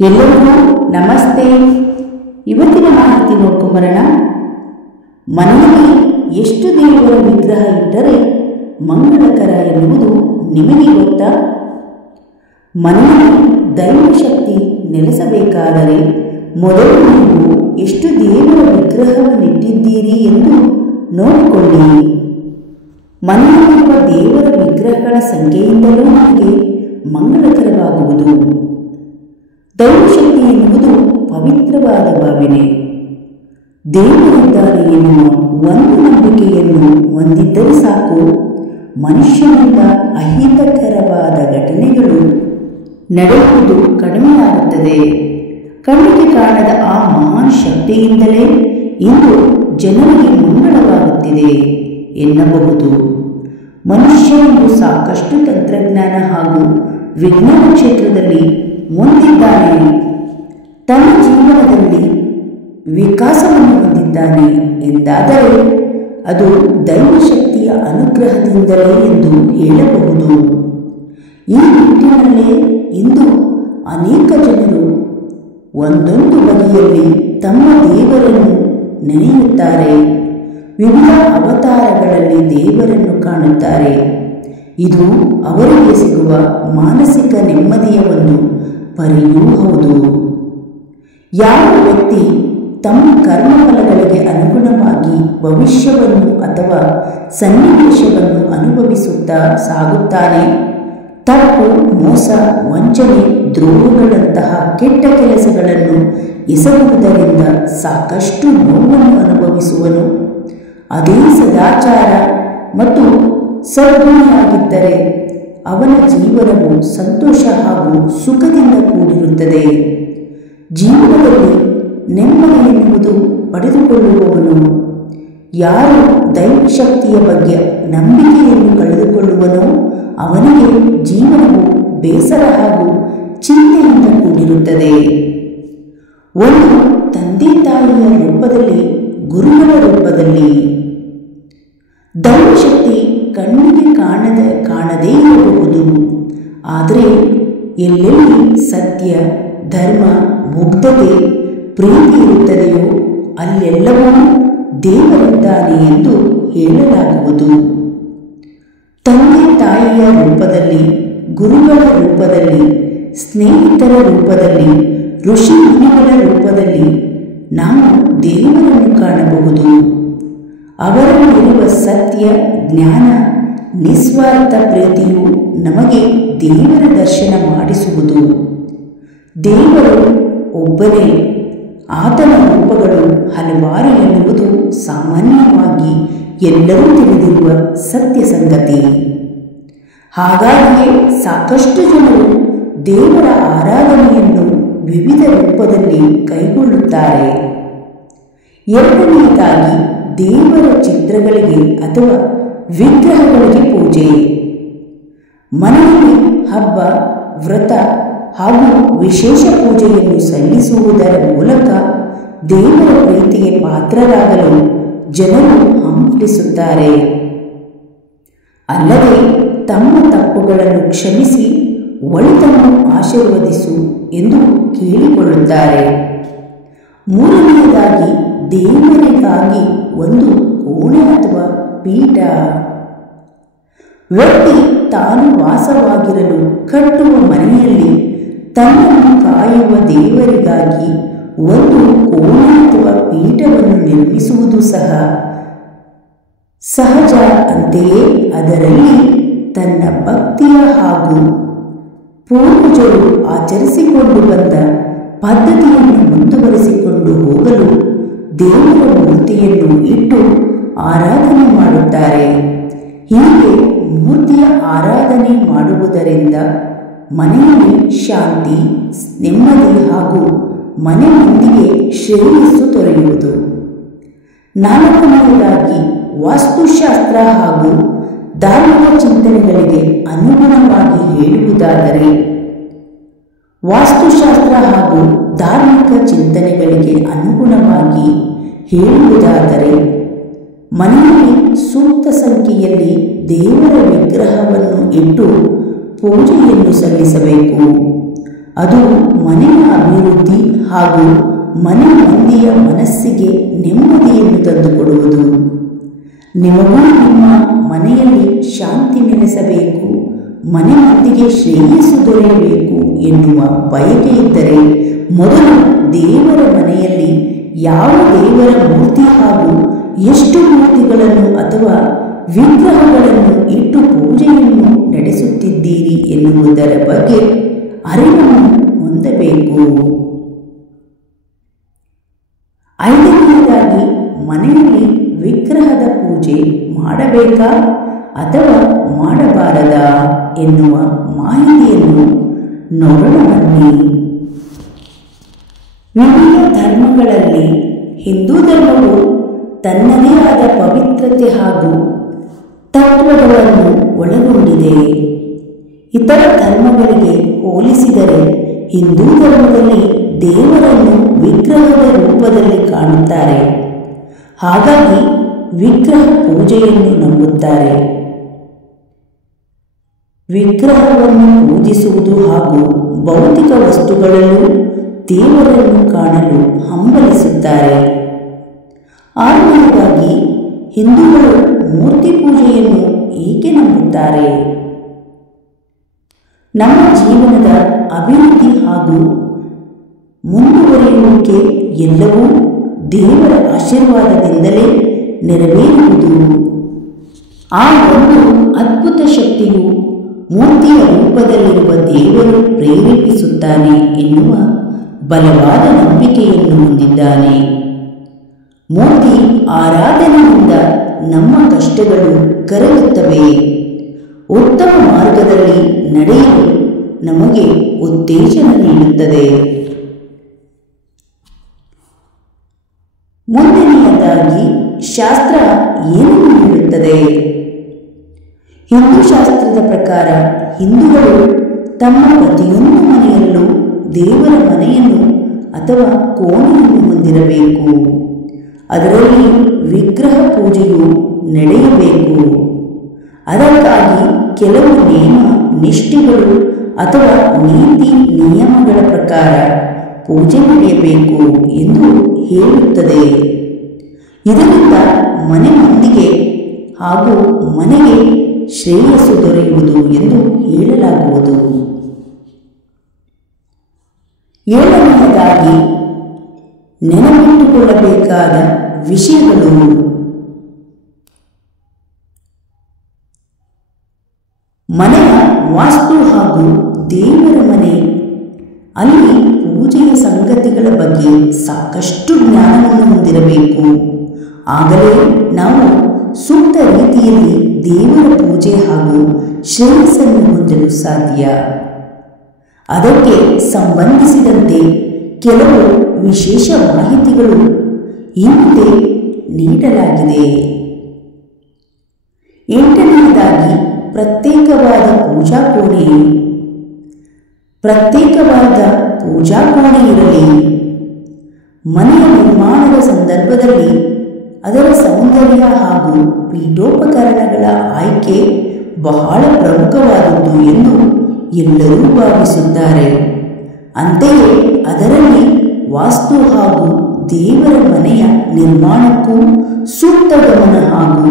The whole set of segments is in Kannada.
ಎಲ್ಲರಿಗೂ ನಮಸ್ತೆ. ಇವತ್ತಿನ ಮಾಹಿತಿ ನೋಡ್ಕೊಂಬರೋಣ. ಮನೆಯಲ್ಲಿ ಎಷ್ಟು ದೇವರ ವಿಗ್ರಹ ಇಟ್ಟರೆ ಮಂಗಳಕರ ಎನ್ನುವುದು ನಿಮಗೆ ಗೊತ್ತಾ? ಮನೆಯಲ್ಲಿ ದೈವಶಕ್ತಿ ನೆಲೆಸಬೇಕಾದರೆ ಮೊದಲು ನೀವು ಎಷ್ಟು ದೇವರ ವಿಗ್ರಹವನ್ನಿಟ್ಟಿದ್ದೀರಿ ಎಂದು ನೋಡಿಕೊಳ್ಳಿ. ಮನೆಯಲ್ಲಿರುವ ದೇವರ ವಿಗ್ರಹಗಳ ಸಂಖ್ಯೆಯಿಂದಲೂ ನಮಗೆ ಮಂಗಳಕರವಾಗುವುದು. ದೈವಶಕ್ತಿ ಎನ್ನುವುದು ಪವಿತ್ರವಾದ ಭಾವನೆ. ದೇವರಿದ್ದಾರೆ ಎನ್ನುವ ಒಂದು ನಂಬಿಕೆಯನ್ನು ಹೊಂದಿದ್ದರೆ ಸಾಕು, ಮನುಷ್ಯನಿಂದ ಅಹಿತಕರವಾದ ಘಟನೆಗಳು ನಡೆಯುವುದು ಕಡಿಮೆಯಾಗುತ್ತದೆ. ಕಣ್ಣಿಗೆ ಕಾಣದ ಆ ಮಹಾನ್ ಶಕ್ತಿಯಿಂದಲೇ ಇಂದು ಜನರಿಗೆ ಮಂಗಳವಾಗುತ್ತಿದೆ ಎನ್ನಬಹುದು. ಮನುಷ್ಯನಿಗೂ ಸಾಕಷ್ಟು ತಂತ್ರಜ್ಞಾನ ಹಾಗೂ ವಿಜ್ಞಾನ ಕ್ಷೇತ್ರದಲ್ಲಿ ಮುಂದಿದ್ದಾನೆ. ತನ್ನ ಜೀವನದಲ್ಲಿ ವಿಕಾಸವನ್ನು ಹೊಂದಿದ್ದಾನೆ ಎಂದಾದರೆ ಅದು ದೈವಶಕ್ತಿಯ ಅನುಗ್ರಹದಿಂದಲೇ ಎಂದು ಹೇಳಬಹುದು. ಈ ನಿಟ್ಟಿನಲ್ಲೇ ಇಂದು ಅನೇಕ ಜನರು ಒಂದೊಂದು ಬಗೆಯಲ್ಲಿ ತಮ್ಮ ದೇವರನ್ನು ನೆನೆಯುತ್ತಾರೆ. ವಿವಿಧ ಅವತಾರಗಳಲ್ಲಿ ದೇವರನ್ನು ಕಾಣುತ್ತಾರೆ. ಇದು ಅವರಿಗೆ ಸಿಗುವ ಮಾನಸಿಕ ನೆಮ್ಮದಿಯ ಒಂದು ಪರಿಯೂ ಹೌದು. ಯಾವ ವ್ಯಕ್ತಿ ತಮ್ಮ ಕರ್ಮಫಲಗಳಿಗೆ ಅನುಗುಣವಾಗಿ ಭವಿಷ್ಯವನ್ನು ಅಥವಾ ಸನ್ನಿವೇಶವನ್ನು ಅನುಭವಿಸುತ್ತಾ ಸಾಗುತ್ತಾನೆ, ತಪ್ಪು, ಮೋಸ, ವಂಚನೆ, ದ್ರೋಹಗಳಂತಹ ಕೆಟ್ಟ ಕೆಲಸಗಳನ್ನು ಎಸಗುವುದರಿಂದ ಸಾಕಷ್ಟು ನೋವನ್ನು ಅನುಭವಿಸುವನು. ಅದೇ ಸದಾಚಾರ ಮತ್ತು ಸದ್ಗುಣಿಯಾಗಿದ್ದರೆ ಅವನ ಜೀವನವು ಸಂತೋಷ ಹಾಗೂ ಸುಖದಿಂದ ಕೂಡಿರುತ್ತದೆ. ಜೀವನದಲ್ಲಿ ನೆಮ್ಮದಿ ಎನ್ನುವುದು ಪಡೆದುಕೊಳ್ಳುವವನು. ಯಾರು ದೈವಶಕ್ತಿಯ ಬಗ್ಗೆ ನಂಬಿಕೆಯನ್ನು ಕಳೆದುಕೊಳ್ಳುವನೋ ಅವನಿಗೆ ಜೀವನವು ಬೇಸರ ಹಾಗೂ ಚಿಂತೆಯಿಂದ ಕೂಡಿರುತ್ತದೆ. ಒಂದು ತಂದೆ ತಾಯಿಯ ರೂಪದಲ್ಲಿ, ಗುರುಗಳ ರೂಪದಲ್ಲಿ. ದೈವಶಕ್ತಿ ಕಣ್ಣಿಗೆ ಕಾಣದೇ ಇರಬಹುದು, ಆದರೆ ಎಲ್ಲೆಲ್ಲಿ ಸತ್ಯ, ಧರ್ಮ, ಮುಗ್ಧತೆ, ಪ್ರೀತಿ ಇರುತ್ತದೆಯೋ ಅಲ್ಲೆಲ್ಲವೂ ದೇವರಿದ್ದಾನೆ ಎಂದು ಹೇಳಲಾಗುವುದು. ತಂದೆ ತಾಯಿಯ ರೂಪದಲ್ಲಿ, ಗುರುಗಳ ರೂಪದಲ್ಲಿ, ಸ್ನೇಹಿತರ ರೂಪದಲ್ಲಿ, ಋಷಿ ಮುನಿಗಳ ರೂಪದಲ್ಲಿ ನಾವು ದೇವರನ್ನು ಕಾಣಬಹುದು. ಅವರಲ್ಲಿರುವ ಸತ್ಯ, ಜ್ಞಾನ, ನಿಸ್ವಾರ್ಥ ಪ್ರೀತಿಯು ನಮಗೆ ದೇವರ ದರ್ಶನ ಮಾಡಿಸುವುದು. ದೇವರು ಒಬ್ಬನೇ, ಆತನ ರೂಪಗಳು ಹಲವಾರು ಎನ್ನುವುದು ಸಾಮಾನ್ಯವಾಗಿ ಎಲ್ಲರೂ ತಿಳಿದಿರುವ ಸತ್ಯ ಸಂಗತಿ. ಹಾಗಾಗಿಯೇ ಸಾಕಷ್ಟು ಜನರು ದೇವರ ಆರಾಧನೆಯನ್ನು ವಿವಿಧ ರೂಪದಲ್ಲಿ ಕೈಗೊಳ್ಳುತ್ತಾರೆ. ಎರಡನೆಯದಾಗಿ ದೇವರ ಚಿತ್ರಗಳಿಗೆ ಅಥವಾ ವಿಗ್ರಹಗಳಿಗೆ ಪೂಜೆ. ಮನೆಯಲ್ಲಿ ಹಬ್ಬ, ವ್ರತ ಹಾಗೂ ವಿಶೇಷ ಪೂಜೆಯನ್ನು ಸಲ್ಲಿಸುವುದರ ಮೂಲಕ ದೇವರ ಪ್ರೀತಿಗೆ ಪಾತ್ರರಾಗಲು ಜನರು ಹಂಬಲಿಸುತ್ತಾರೆ. ಅಲ್ಲದೆ ತಮ್ಮ ತಪ್ಪುಗಳನ್ನು ಕ್ಷಮಿಸಿ ಒಳಿತನ್ನು ಆಶೀರ್ವದಿಸು ಎಂದು ಕೇಳಿಕೊಳ್ಳುತ್ತಾರೆ. ಮೂರನೆಯದಾಗಿ ದೇವರಿಗಾಗಿ ಒಂದು ಕೋಣೆ ಅಥವಾ ಪೀಠ. ವ್ಯಕ್ತಿ ತಾನು ವಾಸವಾಗಿರಲು ಕಟ್ಟುವ ಮನೆಯಲ್ಲಿ ತನ್ನನ್ನು ಕಾಯುವ ದೇವರಿಗಾಗಿ ಒಂದು ಕೋಣೆ ಅಥವಾ ಪೀಠವನ್ನು ನಿರ್ಮಿಸುವುದು ಸಹಜ. ಅಂತೆಯೇ ಅದರಲ್ಲಿ ತನ್ನ ಭಕ್ತಿಯ ಹಾಗೂ ಪೂರ್ವಜರು ಆಚರಿಸಿಕೊಂಡು ಬಂದ ಪದ್ಧತಿಯನ್ನು ಮುಂದುವರಿಸಿಕೊಂಡು ಹೋಗಲು ದೇವರ ಮೂರ್ತಿಯನ್ನು ಇಟ್ಟು ಆರಾಧನೆ ಮಾಡುತ್ತಾರೆ. ಹೀಗೆ ಮೂರ್ತಿಯ ಆರಾಧನೆ ಮಾಡುವುದರಿಂದ ಮನೆಯಲ್ಲಿ ಶಾಂತಿ, ನೆಮ್ಮದಿ ಹಾಗೂ ಮನೆ ಮಂದಿಗೆ ಶ್ರೇಯಸ್ಸು ದೊರೆಯುವುದು. ನಾಲ್ಕನೆಯದಾಗಿ ವಾಸ್ತುಶಾಸ್ತ್ರ ಹಾಗೂ ಧಾರ್ಮಿಕ ಚಿಂತನೆಗಳಿಗೆ ಅನುಗುಣವಾಗಿ ಹೇಳುವುದಾದರೆ, ವಾಸ್ತುಶಾಸ್ತ್ರ ಹಾಗೂ ಧಾರ್ಮಿಕ ಚಿಂತನೆಗಳಿಗೆ ಅನುಗುಣವಾಗಿ ಹೇಳುವುದಾದರೆ ಮನೆಯಲ್ಲಿ ಸೂಕ್ತ ಸಂಖ್ಯೆಯಲ್ಲಿ ದೇವರ ವಿಗ್ರಹವನ್ನು ಇಟ್ಟು ಪೂಜೆಯನ್ನು ಸಲ್ಲಿಸಬೇಕು. ಅದು ಮನೆಯ ಅಭಿವೃದ್ಧಿ ಹಾಗೂ ಮನೆ ಮಂದಿಯ ಮನಸ್ಸಿಗೆ ನೆಮ್ಮದಿಯನ್ನು ತಂದುಕೊಡುವುದು. ನಿಮಗೂ ನಿಮ್ಮ ಮನೆಯಲ್ಲಿ ಶಾಂತಿ ನೆಲೆಸಬೇಕು, ಮನೆ ಮಂದಿಗೆ ಶ್ರೇಯಸ್ಸು ದೊರೆಯಬೇಕು ಎನ್ನುವ ಬಯಕೆ ಇದ್ದರೆ ಮೊದಲು ದೇವರ ಮನೆಯಲ್ಲಿ ಯಾವ ದೇವರ ಮೂರ್ತಿ ಹಾಗೂ ಎಷ್ಟು ಮೂರ್ತಿಗಳನ್ನು ಅಥವಾ ವಿಗ್ರಹಗಳನ್ನು ಇಟ್ಟು ಪೂಜೆಯನ್ನು ನಡೆಸುತ್ತಿದ್ದೀರಿ ಎನ್ನುವುದರ ಬಗ್ಗೆ ಅರಿವನ್ನು ಹೊಂದಬೇಕು. 5ನೇದಾಗಿ, ಮನೆಯಲ್ಲಿ ವಿಗ್ರಹದ ಪೂಜೆ ಮಾಡಬೇಕಾ ಅಥವಾ ಮಾಡಬಾರದಾ ಎನ್ನುವ ಮಾಹಿತಿಯನ್ನು ನೋಡೋಣ ಬನ್ನಿ. ವಿವಿಧ ಧರ್ಮಗಳಲ್ಲಿ ಹಿಂದೂ ಧರ್ಮವು ತನ್ನದೇ ಆದ ಪವಿತ್ರತೆ ಹಾಗೂ ತತ್ವಗಳನ್ನು ಒಳಗೊಂಡಿದೆ. ಇತರ ಧರ್ಮಗಳಿಗೆ ಹೋಲಿಸಿದರೆ ಹಿಂದೂ ಧರ್ಮದಲ್ಲಿ ದೇವರನ್ನು ವಿಗ್ರಹದ ರೂಪದಲ್ಲಿ ಕಾಣುತ್ತಾರೆ. ಹಾಗಾಗಿ ವಿಗ್ರಹ ಪೂಜೆಯನ್ನು ನಂಬುತ್ತಾರೆ. ವಿಗ್ರಹವನ್ನು ಪೂಜಿಸುವುದು ಹಾಗೂ ಭೌತಿಕ ವಸ್ತುಗಳಲ್ಲೂ ದೇವರನ್ನು ಕಾಣಲು ಹಂಬಲಿಸುತ್ತಾರೆ. 6ನೇದಾಗಿ, ಹಿಂದೂಗಳು ಮೂರ್ತಿ ಪೂಜೆಯನ್ನು ಏಕೆ ನಂಬುತ್ತಾರೆ? ನಮ್ಮ ಜೀವನದ ಅಭಿವೃದ್ಧಿ ಹಾಗೂ ಮುಂದುವರಿಯುವಿಕೆ ಎಲ್ಲವೂ ದೇವರ ಆಶೀರ್ವಾದದಿಂದಲೇ ನೆರವೇರುವುದು. ಆ ಒಂದು ಅದ್ಭುತ ಶಕ್ತಿಯು ಮೂರ್ತಿಯ ರೂಪದಲ್ಲಿರುವ ದೇವರು ಪ್ರೇರೇಪಿಸುತ್ತಾನೆ ಎನ್ನುವ ಬಲವಾದ ನಂಬಿಕೆಯನ್ನು ಹೊಂದಿದ್ದಾನೆ. ಮೂರ್ತಿ ಆರಾಧನೆಯಿಂದ ನಮ್ಮ ಕಷ್ಟಗಳು ಕರಗುತ್ತವೆ. ಉತ್ತಮ ಮಾರ್ಗದಲ್ಲಿ ನಡೆಯಲು ನಮಗೆ ಉತ್ತೇಜನ ನೀಡುತ್ತದೆ. ಮುಂದಿನದಾಗಿ, ಶಾಸ್ತ್ರ ಏನನ್ನು ಹೇಳುತ್ತದೆ? ಹಿಂದೂ ಶಾಸ್ತ್ರದ ಪ್ರಕಾರ ಹಿಂದೂಗಳು ತಮ್ಮ ಪ್ರತಿಯೊಂದು ಮನೆಯಲ್ಲೂ ದೇವರ ಮನೆಯನ್ನು ಅಥವಾ ಕೋಣೆಯನ್ನು ಹೊಂದಿರಬೇಕು. ಅದರಲ್ಲಿ ವಿಗ್ರಹ ಪೂಜೆಯು ನಡೆಯಬೇಕು. ಅದಕ್ಕಾಗಿ ಕೆಲವು ನಿಯಮ ನಿಷ್ಠೆಗಳು ಅಥವಾ ನೀತಿ ನಿಯಮಗಳ ಪ್ರಕಾರ ಪೂಜೆ ನಡೆಯಬೇಕು ಎಂದು ಹೇಳುತ್ತದೆ. ಇದರಿಂದ ಮನೆ ಮಂದಿಗೆ ಹಾಗೂ ಮನೆಗೆ ಶ್ರೇಯಸ್ಸು ದೊರೆಯುವುದು ಎಂದು ಹೇಳಲಾಗುವುದು. 7ನೇದಾಗಿ, ನೆನಪಿಟ್ಟುಕೊಳ್ಳಬೇಕಾದ ವಿಷಯಗಳು. ಮನೆಯ ವಾಸ್ತು ಹಾಗೂ ದೇವರ ಮನೆ ಅಲ್ಲಿ ಪೂಜೆಯ ಸಂಗತಿಗಳ ಬಗ್ಗೆ ಸಾಕಷ್ಟು ಜ್ಞಾನವನ್ನು ಹೊಂದಿರಬೇಕು. ಆಗಲೇ ನಾವು ಸೂಕ್ತ ರೀತಿಯಲ್ಲಿ ದೇವರ ಪೂಜೆ ಹಾಗೂ ಶ್ರೇಯಸ್ಸನ್ನು ಹೊಂದಲು ಸಾಧ್ಯ. ಅದಕ್ಕೆ ಸಂಬಂಧಿಸಿದಂತೆ ಕೆಲವು ವಿಶೇಷ ಮಾಹಿತಿಗಳು ಹಿಂದೆ ನೀಡಲಾಗಿದೆ. 8ನೇದಾಗಿ, ಪ್ರತ್ಯೇಕವಾದ ಪೂಜಾ ಕೋಣೆ. ಪ್ರತ್ಯೇಕವಾದ ಪೂಜಾ ಕೋಣೆ ಇರಲಿ. ಮನೆಯ ನಿರ್ಮಾಣದ ಸಂದರ್ಭದಲ್ಲಿ ಅದರ ಸೌಂದರ್ಯ ಹಾಗೂ ಪೀಠೋಪಕರಣಗಳ ಆಯ್ಕೆ ಬಹಳ ಪ್ರಮುಖವಾದದ್ದು ಎಂದು ಎಲ್ಲರೂ ಭಾವಿಸುತ್ತಾರೆ. ಅಂತೆಯೇ ಅದರಲ್ಲಿ ವಾಸ್ತು ಹಾಗೂ ದೇವರ ಮನೆಯ ನಿರ್ಮಾಣಕ್ಕೂ ಸೂಕ್ತ ಗಮನ ಹಾಗೂ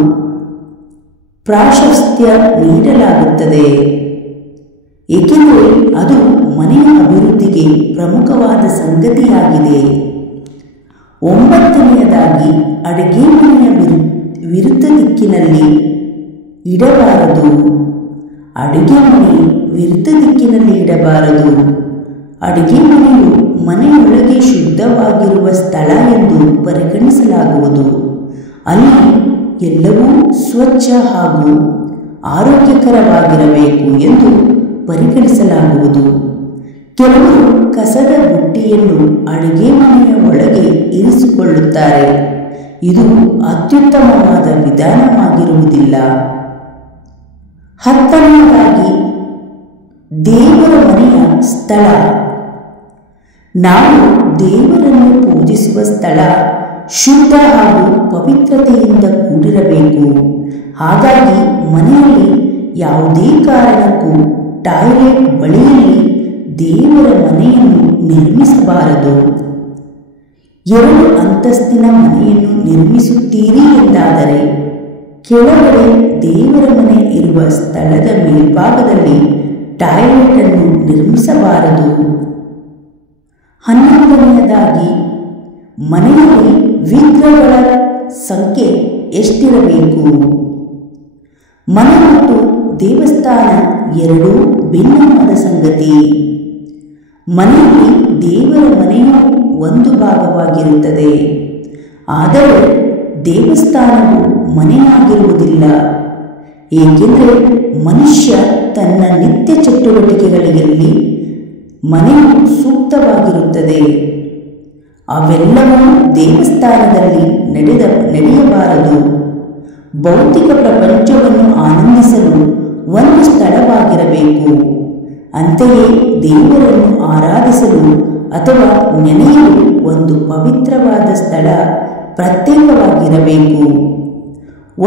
ಪ್ರಾಶಸ್ತ್ಯ ನೀಡಲಾಗುತ್ತದೆ. ಏಕೆಂದರೆ ಅದು ಮನೆಯ ಅಭಿವೃದ್ಧಿಗೆ ಪ್ರಮುಖವಾದ ಸಂಗತಿಯಾಗಿದೆ. 9ನೇದಾಗಿ, ಅಡುಗೆ ಮನೆಯ ವಿರುದ್ಧ ದಿಕ್ಕಿನಲ್ಲಿ ಇಡಬಾರದು. ಅಡುಗೆ ಮನೆ ವಿರುದ್ಧ ದಿಕ್ಕಿನಲ್ಲಿ ಇಡಬಾರದು. ಅಡುಗೆ ಮನೆಯು ಮನೆಯೊಳಗೆ ಶುದ್ಧವಾಗಿರುವ ಸ್ಥಳ ಎಂದು ಪರಿಗಣಿಸಲಾಗುವುದು. ಅಲ್ಲಿ ಎಲ್ಲವೂ ಸ್ವಚ್ಛ ಹಾಗೂ ಆರೋಗ್ಯಕರವಾಗಿರಬೇಕು ಎಂದು ಪರಿಗಣಿಸಲಾಗುವುದು. ಕೆಲವರು ಕಸದ ಬುಟ್ಟಿಯನ್ನು ಅಡುಗೆ ಮನೆಯ ಒಳಗೆ ಇರಿಸಿಕೊಳ್ಳುತ್ತಾರೆ. ಇದು ಅತ್ಯುತ್ತಮವಾದ ವಿಧಾನವಾಗಿರುವುದಿಲ್ಲ. 10ನೇದಾಗಿ, ದೇವರ ಮನೆಯ ಸ್ಥಳ. ನಾವು ದೇವರನ್ನು ಪೂಜಿಸುವ ಸ್ಥಳ ಶುದ್ಧ ಹಾಗೂ ಪವಿತ್ರತೆಯಿಂದ ಕೂಡಿರಬೇಕು. ಹಾಗಾಗಿ ಮನೆಯಲ್ಲಿ ಯಾವುದೇ ಕಾರಣಕ್ಕೂ ಟಾಯ್ಲೆಟ್ ಬಳಿಯಲ್ಲಿ ದೇವರ ಮನೆಯನ್ನು ನಿರ್ಮಿಸಬಾರದು. 2 ಅಂತಸ್ತಿನ ಮನೆಯನ್ನು ನಿರ್ಮಿಸುತ್ತೀರಿ ಎಂದಾದರೆ ಕೆಳಗಡೆ ದೇವರ ಮನೆ ಇರುವ ಸ್ಥಳದ ಮೇಲ್ಭಾಗದಲ್ಲಿ ಟಾಯ್ಲೆಟ್ ಅನ್ನು ನಿರ್ಮಿಸಬಾರದು. 11ನೇದಾಗಿ, ಮನೆಯಲ್ಲಿ ವಿಗ್ರಹಗಳ ಸಂಖ್ಯೆ ಎಷ್ಟಿರಬೇಕು? ಮನೆ ಮತ್ತು ದೇವಸ್ಥಾನ ಎರಡೂ ಭಿನ್ನವಾದ ಸಂಗತಿ. ಮನೆಯಲ್ಲಿ ದೇವರ ಮನೆಯು ಒಂದು ಭಾಗವಾಗಿರುತ್ತದೆ, ಆದರೆ ದೇವಸ್ಥಾನವು ಮನೆಯಾಗಿರುವುದಿಲ್ಲ. ಏಕೆಂದರೆ ಮನುಷ್ಯ ತನ್ನ ನಿತ್ಯ ಚಟುವಟಿಕೆಗಳಲ್ಲಿ ಮನೆಯು ಸೂಕ್ತವಾಗಿರುತ್ತದೆ. ಅವೆಲ್ಲವೂ ದೇವಸ್ಥಾನದಲ್ಲಿ ನಡೆಯಬಾರದು. ಭೌತಿಕ ಪ್ರಪಂಚವನ್ನು ಆನಂದಿಸಲು ಒಂದು ಸ್ಥಳವಾಗಿರಬೇಕು. ಅಂತೆಯೇ ದೇವರನ್ನು ಆರಾಧಿಸಲು ಅಥವಾ ನೆನೆಯಲು ಒಂದು ಪವಿತ್ರವಾದ ಸ್ಥಳ ಪ್ರತ್ಯೇಕವಾಗಿರಬೇಕು.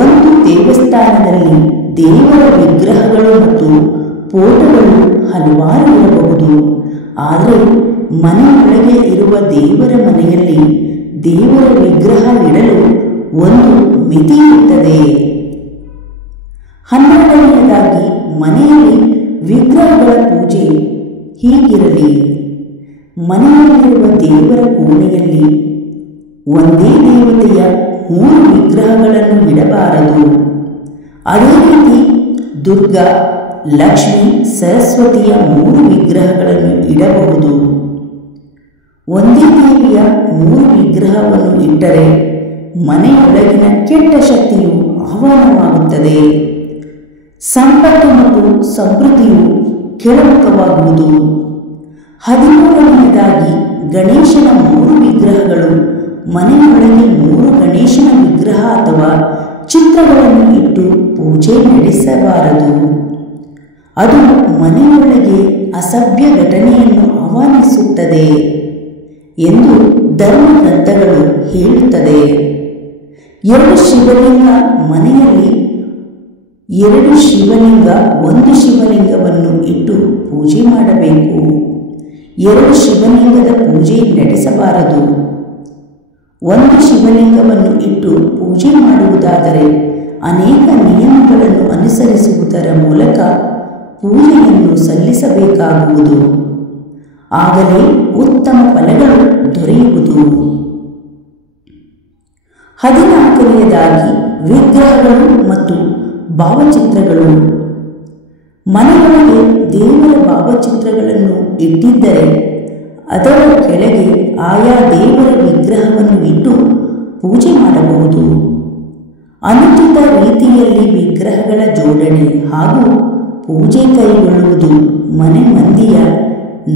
ಒಂದು ದೇವಸ್ಥಾನದಲ್ಲಿ ದೇವರ ವಿಗ್ರಹಗಳು ಮತ್ತು ಫೋಟೋಗಳು ಹಲವಾರು ಇರಬಹುದು, ಆದರೆ ಮನೆಯೊಳಗೆ ಇರುವ ದೇವರ ಮನೆಯಲ್ಲಿ ದೇವರ ವಿಗ್ರಹ ಇಡಲು ಒಂದು ಮಿತಿ ಇರುತ್ತದೆ. 12ನೇದಾಗಿ, ಮನೆಯಲ್ಲಿ ವಿಗ್ರಹಗಳ ಪೂಜೆ ಹೀಗಿರಲಿ. ಮನೆಯಲ್ಲಿರುವ ದೇವರ ಕೋಣೆಯಲ್ಲಿ ಒಂದೇ ದೇವತೆಯ 3 ವಿಗ್ರಹಗಳನ್ನು ಇಡಬಾರದು. ಅದೇ ರೀತಿ ದುರ್ಗಾ, ಲಕ್ಷ್ಮಿ, ಸರಸ್ವತಿಯ 3 ವಿಗ್ರಹಗಳನ್ನು ಇಡಬಹುದು. ಒಂದೇ ದೇವಿಯ 3 ವಿಗ್ರಹವನ್ನು ಇಟ್ಟರೆ ಮನೆಯೊಳಗಿನ ಕೆಟ್ಟ ಶಕ್ತಿಯು ಆಹ್ವಾನವಾಗುತ್ತದೆ. ಸಂಪತ್ತು ಮತ್ತು ಸಮೃದ್ಧಿಯು ಕೆಳಮುಖವಾಗುವುದು. 13ನೇದಾಗಿ, ಗಣೇಶನ 3 ವಿಗ್ರಹಗಳು ಮನೆಯೊಳಗೆ 3 ಗಣೇಶನ ವಿಗ್ರಹ ಅಥವಾ ಚಿತ್ರಗಳನ್ನು ಇಟ್ಟು ಪೂಜೆ ನಡೆಸಬಾರದು. ಅದು ಮನೆಯೊಳಗೆ ಅಸಭ್ಯ ಘಟನೆಯನ್ನು ಆಹ್ವಾನಿಸುತ್ತದೆ ಎಂದು ಧರ್ಮಗ್ರಂಥಗಳು ಹೇಳುತ್ತದೆ. 2 ಶಿವಲಿಂಗ ಮನೆಯಲ್ಲಿ 2 ಶಿವಲಿಂಗ, 1 ಶಿವಲಿಂಗವನ್ನು ಇಟ್ಟು ಪೂಜೆ ಮಾಡಬೇಕು. 2 ಶಿವಲಿಂಗದ ಪೂಜೆ ನಡೆಸಬಾರದು. 1 ಶಿವಲಿಂಗವನ್ನು ಇಟ್ಟು ಪೂಜೆ ಮಾಡುವುದಾದರೆ ಅನೇಕ ನಿಯಮಗಳನ್ನು ಅನುಸರಿಸುವುದರ ಮೂಲಕ ಪೂಜೆಯನ್ನು ಸಲ್ಲಿಸಬೇಕಾಗುವುದು. ಆಗಲೇ ಉತ್ತಮ ಫಲಗಳು ದೊರೆಯುವುದು. 14ನೇದಾಗಿ, ವಿಗ್ರಹಗಳು ಮತ್ತು ಭಾವಚಿತ್ರಗಳು. ಮನೆಯೊಳಗೆ ದೇವರ ಭಾವಚಿತ್ರಗಳನ್ನು ಇಟ್ಟಿದ್ದರೆ ಅದರ ಕೆಳಗೆ ಆಯಾ ದೇವರ ವಿಗ್ರಹವನ್ನು ಇಟ್ಟು ಪೂಜೆ ಮಾಡಬಹುದು. ಅನುಚಿತ ರೀತಿಯಲ್ಲಿ ವಿಗ್ರಹಗಳ ಜೋಡಣೆ ಹಾಗೂ ಪೂಜೆ ಕೈಗೊಳ್ಳುವುದು ಮನೆ ಮಂದಿಯ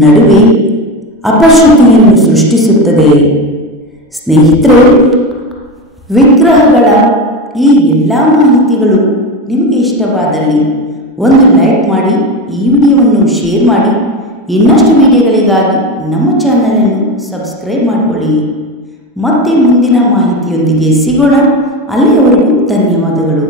ನಡುವೆ ಅಪಶ್ರುತಿಯನ್ನು ಸೃಷ್ಟಿಸುತ್ತದೆ. ಸ್ನೇಹಿತರೆ, ವಿಗ್ರಹಗಳ ಈ ಎಲ್ಲ ಮಾಹಿತಿಗಳು ನಿಮಗೆ ಇಷ್ಟವಾದಲ್ಲಿ ಒಂದು ಲೈಕ್ ಮಾಡಿ, ಈ ವಿಡಿಯೋವನ್ನು ಶೇರ್ ಮಾಡಿ. ಇನ್ನಷ್ಟು ವಿಡಿಯೋಗಳಿಗಾಗಿ ನಮ್ಮ ಚಾನಲನ್ನು ಸಬ್ಸ್ಕ್ರೈಬ್ ಮಾಡಿಕೊಳ್ಳಿ. ಮತ್ತೆ ಮುಂದಿನ ಮಾಹಿತಿಯೊಂದಿಗೆ ಸಿಗೋಣ. ಅಲ್ಲಿಯವರೆಗೂ ಧನ್ಯವಾದಗಳು.